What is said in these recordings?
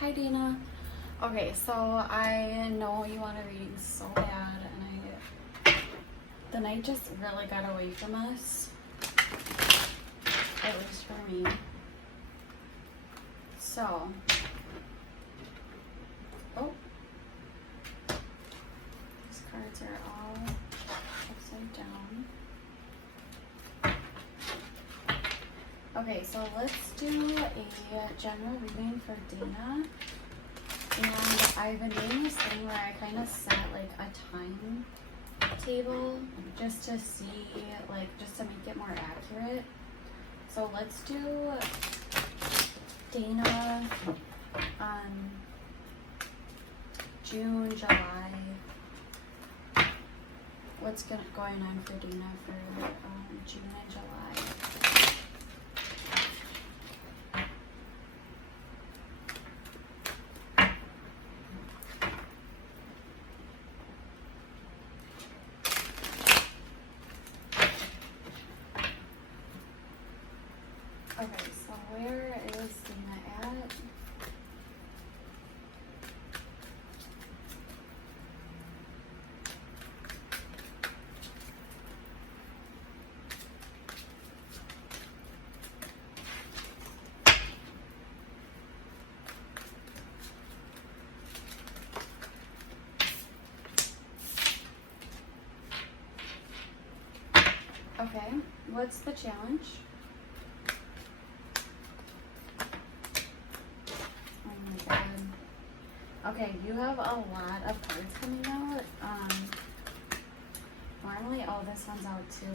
Hi Dana. Okay, so I know you want to read so bad, and the night just really got away from us, at least for me. So, oh, these cards are all upside down. Okay, so let's do a general reading for Dana. And I've been doing this thing where I kind of set like a time table just to see, just to make it more accurate. So let's do Dana June, July. What's going on for Dana for June and July? Okay, so where is Dana at? Okay, what's the challenge? Oh my god. Okay, you have a lot of cards coming out. Normally, this one's out too.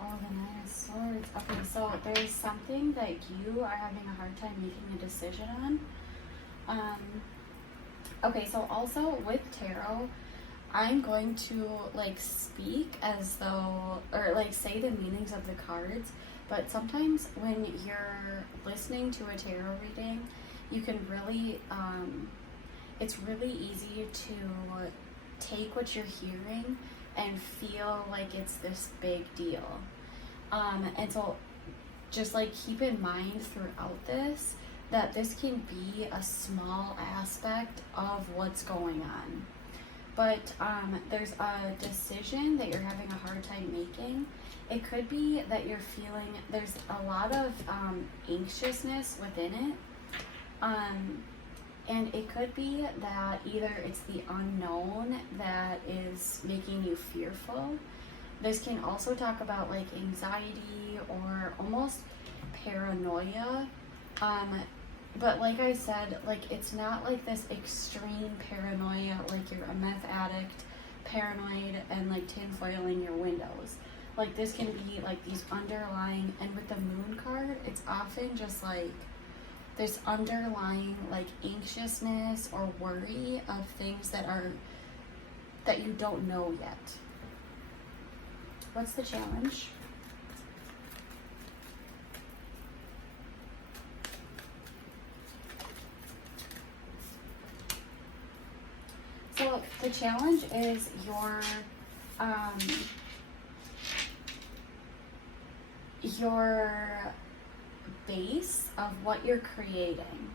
Oh, the Nine of Swords. Okay, so there's something that you are having a hard time making a decision on. Okay, so also with tarot, I'm going to speak as though, or say the meanings of the cards, but sometimes when you're listening to a tarot reading, you can really, it's really easy to take what you're hearing and feel like it's this big deal. And so just keep in mind throughout this that this can be a small aspect of what's going on. But there's a decision that you're having a hard time making. It could be that you're feeling there's a lot of anxiousness within it. And it could be that either it's the unknown that is making you fearful. This can also talk about anxiety or almost paranoia. But like I said, it's not this extreme paranoia, you're a meth addict, paranoid, and tinfoiling your windows. This can be these underlying, and with the moon card, it's often just this underlying anxiousness or worry of things that you don't know yet. What's the challenge? So the challenge is your base of what you're creating.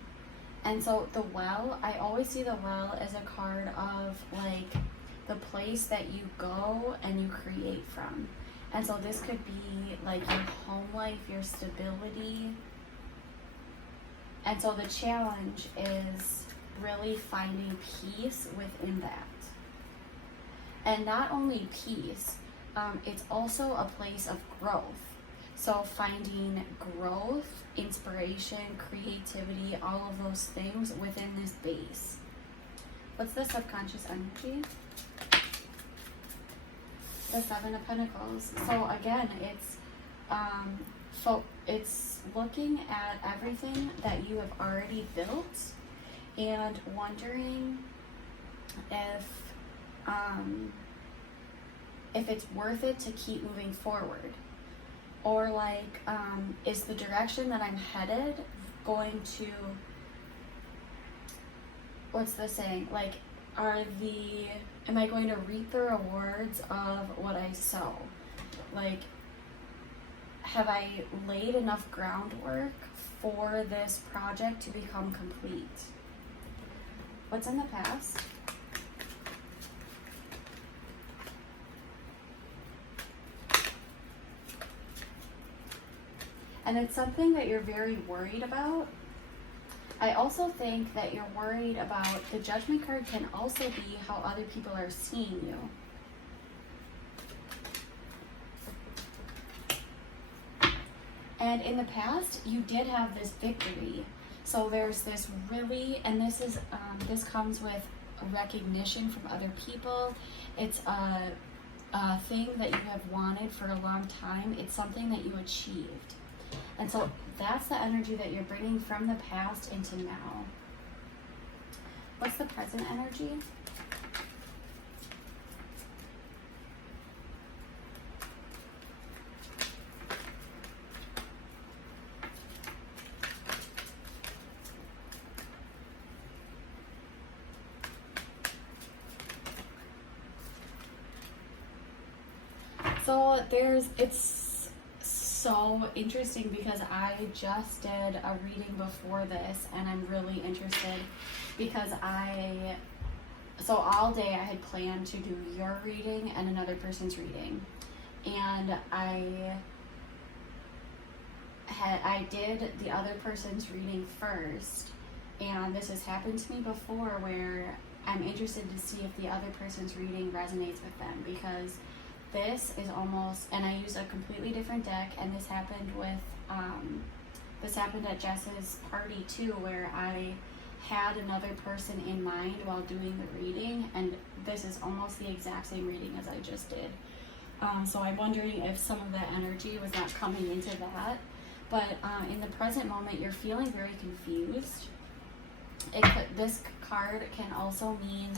And so the well, I always see the well as a card of the place that you go and you create from. And so this could be your home life, your stability. And so the challenge is really finding peace within that. And not only peace, it's also a place of growth. So finding growth, inspiration, creativity, all of those things within this base. What's the subconscious energy? The Seven of Pentacles. So again, it's looking at everything that you have already built and wondering if it's worth it to keep moving forward. Or is the direction that I'm headed going to, what's the saying? Am I going to reap the rewards of what I sow? Have I laid enough groundwork for this project to become complete? What's in the past? And it's something that you're very worried about. I also think that you're worried about, the Judgment card can also be how other people are seeing you. And in the past, you did have this victory. So there's this really, and this is, this comes with recognition from other people. It's a thing that you have wanted for a long time. It's something that you achieved. And so that's the energy that you're bringing from the past into now. What's the present energy? So it's so interesting because I just did a reading before this, and I'm really interested because so all day I had planned to do your reading and another person's reading, and I did the other person's reading first, and this has happened to me before where I'm interested to see if the other person's reading resonates with them, because this is almost, and I used a completely different deck, and this happened at Jess's party too, where I had another person in mind while doing the reading, and this is almost the exact same reading as I just did. So I'm wondering if some of that energy was not coming into that, but in the present moment, you're feeling very confused. This card can also mean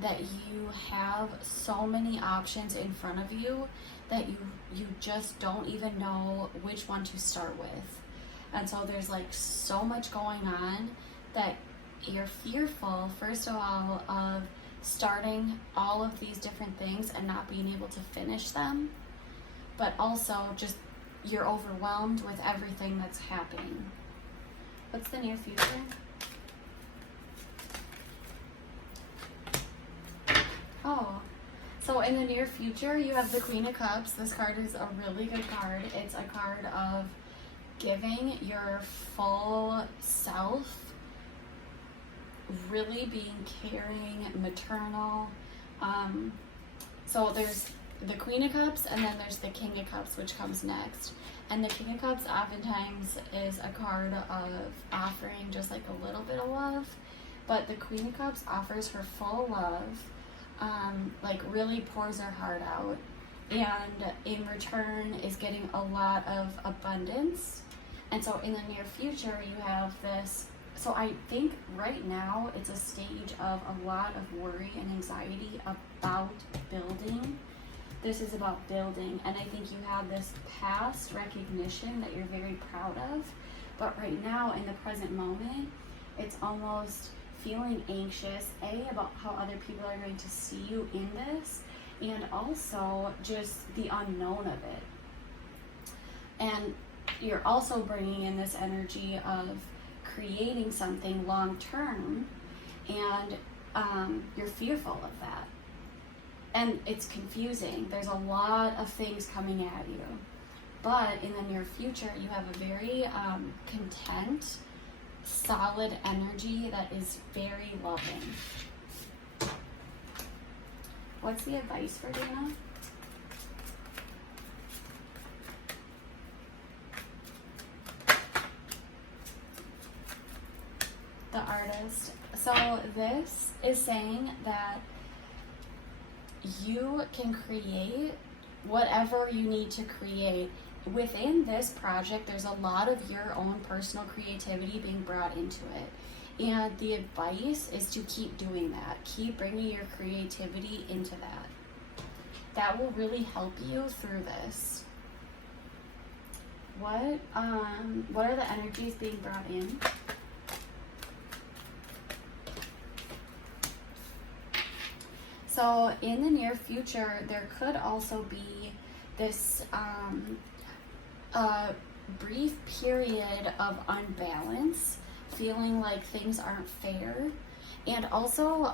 that you have so many options in front of you that you just don't even know which one to start with. And so there's like so much going on that you're fearful, first of all, of starting all of these different things and not being able to finish them, but also just you're overwhelmed with everything that's happening. What's the near future? Oh, so in the near future, you have the Queen of Cups. This card is a really good card. It's a card of giving your full self, really being caring, maternal. So there's the Queen of Cups, and then there's the King of Cups, which comes next. And the King of Cups oftentimes is a card of offering just like a little bit of love, but the Queen of Cups offers her full love. Like really pours her heart out, and in return is getting a lot of abundance. And so in the near future you have this, so I think right now it's a stage of a lot of worry and anxiety about building. This is about building, and I think you have this past recognition that you're very proud of, but right now in the present moment it's almost feeling anxious, about how other people are going to see you in this, and also just the unknown of it. And you're also bringing in this energy of creating something long term, and you're fearful of that. And it's confusing. There's a lot of things coming at you. But in the near future, you have a very content, solid energy that is very loving. What's the advice for Dana? The Artist. So this is saying that you can create whatever you need to create. Within this project, there's a lot of your own personal creativity being brought into it. And the advice is to keep doing that. Keep bringing your creativity into that. That will really help you through this. What are the energies being brought in? So in the near future, there could also be this brief period of unbalance, feeling like things aren't fair. And also,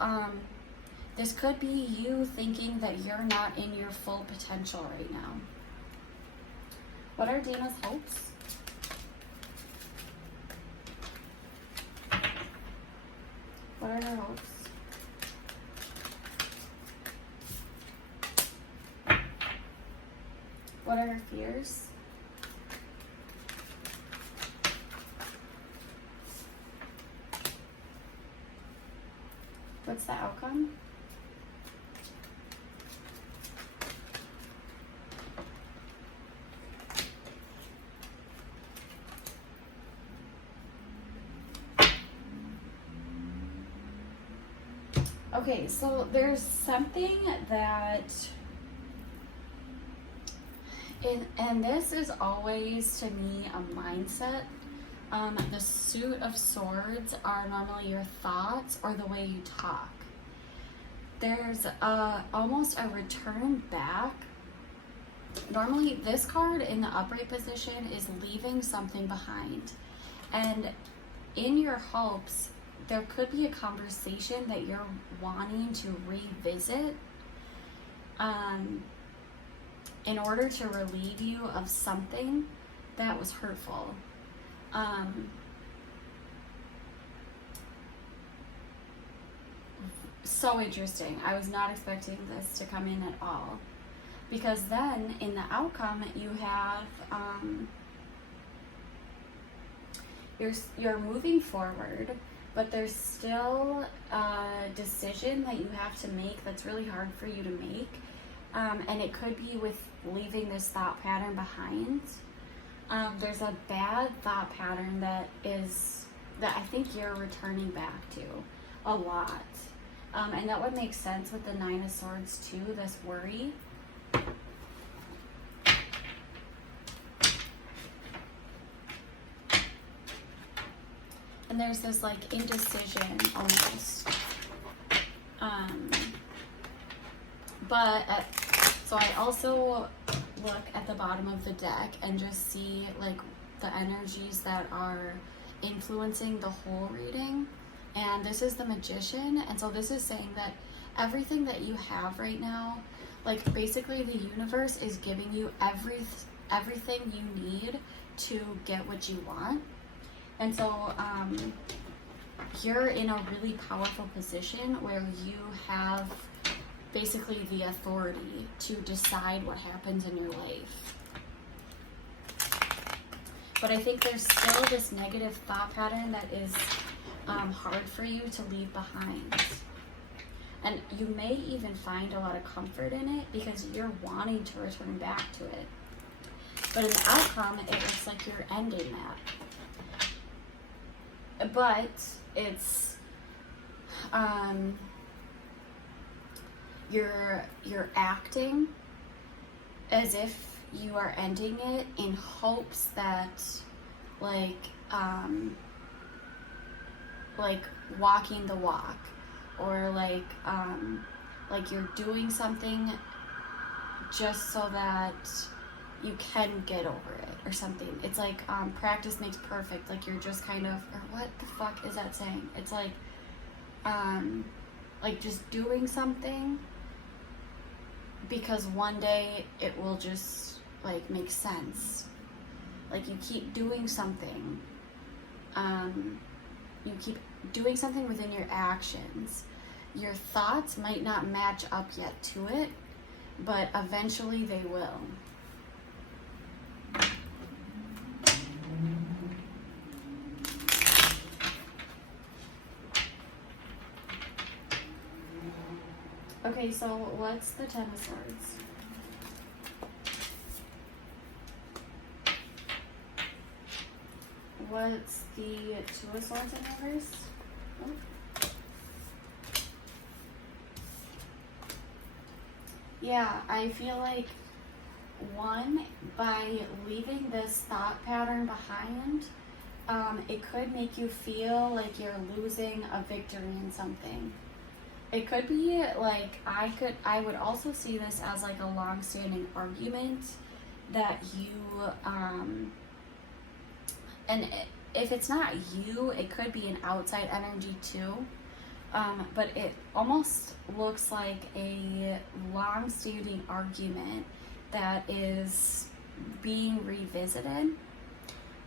this could be you thinking that you're not in your full potential right now. What are Dana's hopes? What are her hopes? What are her fears? What's the outcome? Okay, so there's something that, and this is always to me a mindset. The Suit of Swords are normally your thoughts or the way you talk. There's almost a return back. Normally this card in the upright position is leaving something behind. And in your hopes, there could be a conversation that you're wanting to revisit in order to relieve you of something that was hurtful. So interesting. I was not expecting this to come in at all. Because then in the outcome you have you're moving forward, but there's still a decision that you have to make that's really hard for you to make. And it could be with leaving this thought pattern behind. There's a bad thought pattern that I think you're returning back to a lot. And that would make sense with the Nine of Swords too, this worry. And there's this like indecision almost. So I also look at the bottom of the deck and just see like the energies that are influencing the whole reading. And this is the Magician, and so this is saying that everything that you have right now, like basically the universe is giving you everything you need to get what you want. And so you're in a really powerful position where you have basically the authority to decide what happens in your life. But I think there's still this negative thought pattern that is hard for you to leave behind. And you may even find a lot of comfort in it because you're wanting to return back to it. But in the outcome, it looks like you're ending that. But it's you're acting as if you are ending it in hopes that like walking the walk, or like you're doing something just so that you can get over it or something. It's like practice makes perfect. Like you're just kind of, or what the fuck is that saying? It's like just doing something because one day it will just like make sense. Like you keep doing something. You keep doing something within your actions. Your thoughts might not match up yet to it, but eventually they will. Okay, so what's the Ten of Swords? What's the Two of Swords in reverse? Oh. Yeah, I feel like one, by leaving this thought pattern behind, it could make you feel like you're losing a victory in something. It could be like, I would also see this as like a long-standing argument that you, and if it's not you, it could be an outside energy too. But it almost looks like a long-standing argument that is being revisited.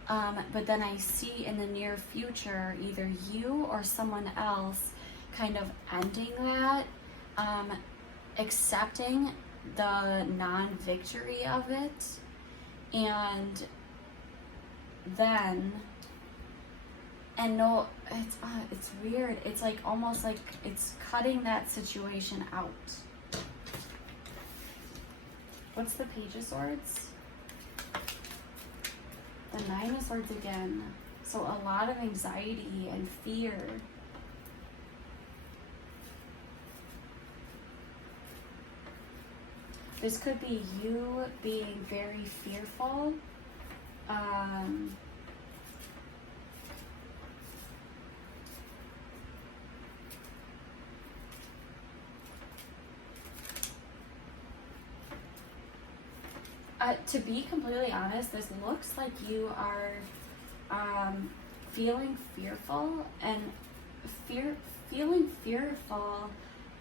But then I see in the near future either you or someone else kind of ending that, accepting the non-victory of it, and then, and no, it's weird. It's like almost like it's cutting that situation out. What's the Page of Swords? The Nine of Swords again. So a lot of anxiety and fear. This could be you being very fearful. To be completely honest, this looks like you are feeling fearful and feeling fearful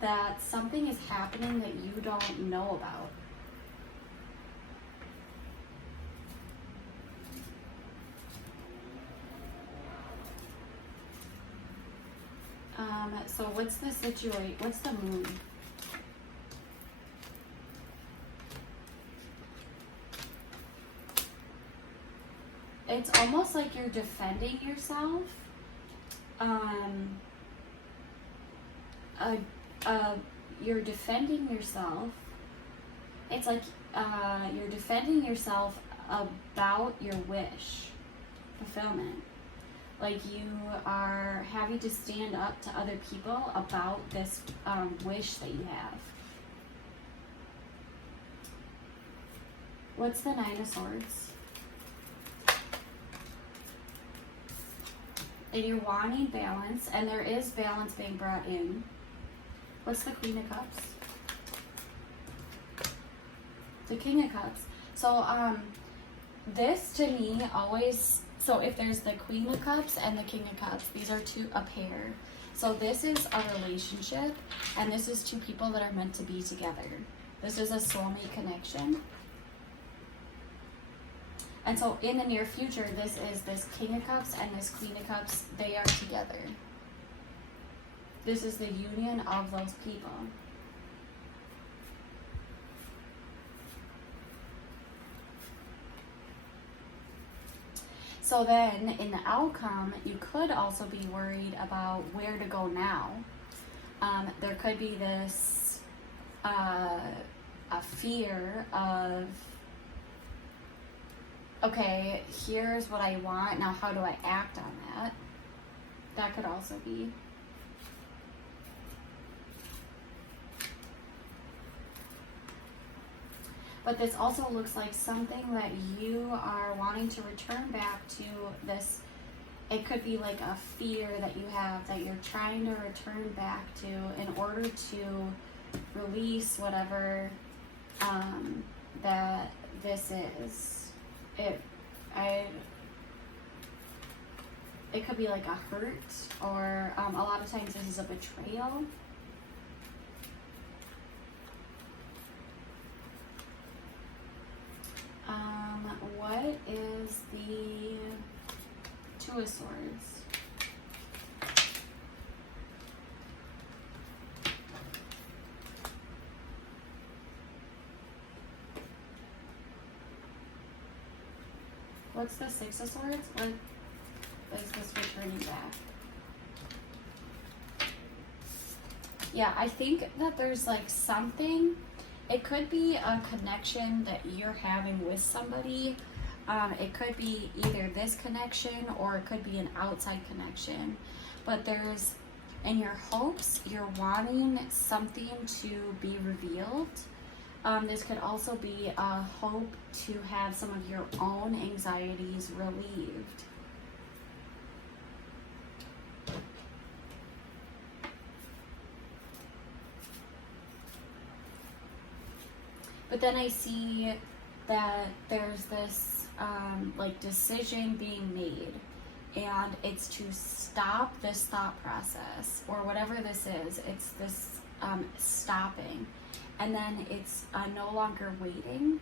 that something is happening that you don't know about. So what's the situation? What's the moon? It's almost like you're defending yourself. You're defending yourself. It's like you're defending yourself about your wish fulfillment. Like you are having to stand up to other people about this wish that you have. What's the Nine of Swords? And you're wanting balance, and there is balance being brought in. What's the Queen of Cups? The King of Cups. So this to me always, so if there's the Queen of Cups and the King of Cups, these are a pair. So this is a relationship, and this is two people that are meant to be together. This is a soulmate connection. And so in the near future, this is this King of Cups and this Queen of Cups, they are together. This is the union of those people. So then in the outcome, you could also be worried about where to go now. There could be this a fear of, okay, here's what I want, now how do I act on that? That could also be. But this also looks like something that you are wanting to return back to this. It could be like a fear that you have that you're trying to return back to in order to release whatever that this is. It could be like a hurt, or a lot of times this is a betrayal. What is the Two of Swords? What's the Six of Swords? What is this returning back? Yeah, I think that there's like something. It could be a connection that you're having with somebody. It could be either this connection or it could be an outside connection. But there's, in your hopes, you're wanting something to be revealed. This could also be a hope to have some of your own anxieties relieved. But then I see that there's this like decision being made. and it's to stop this thought process or whatever this is. It's this stopping, and then it's no longer waiting,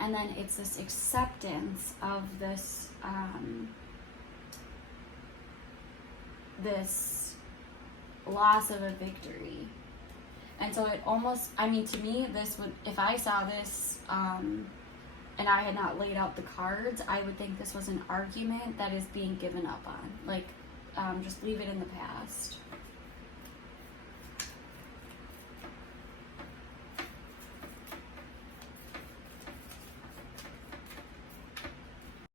and then it's this acceptance of this this loss of a victory. And so it almost, I mean, to me, this would, if I saw this and I had not laid out the cards, I would think this was an argument that is being given up on. Like, just leave it in the past.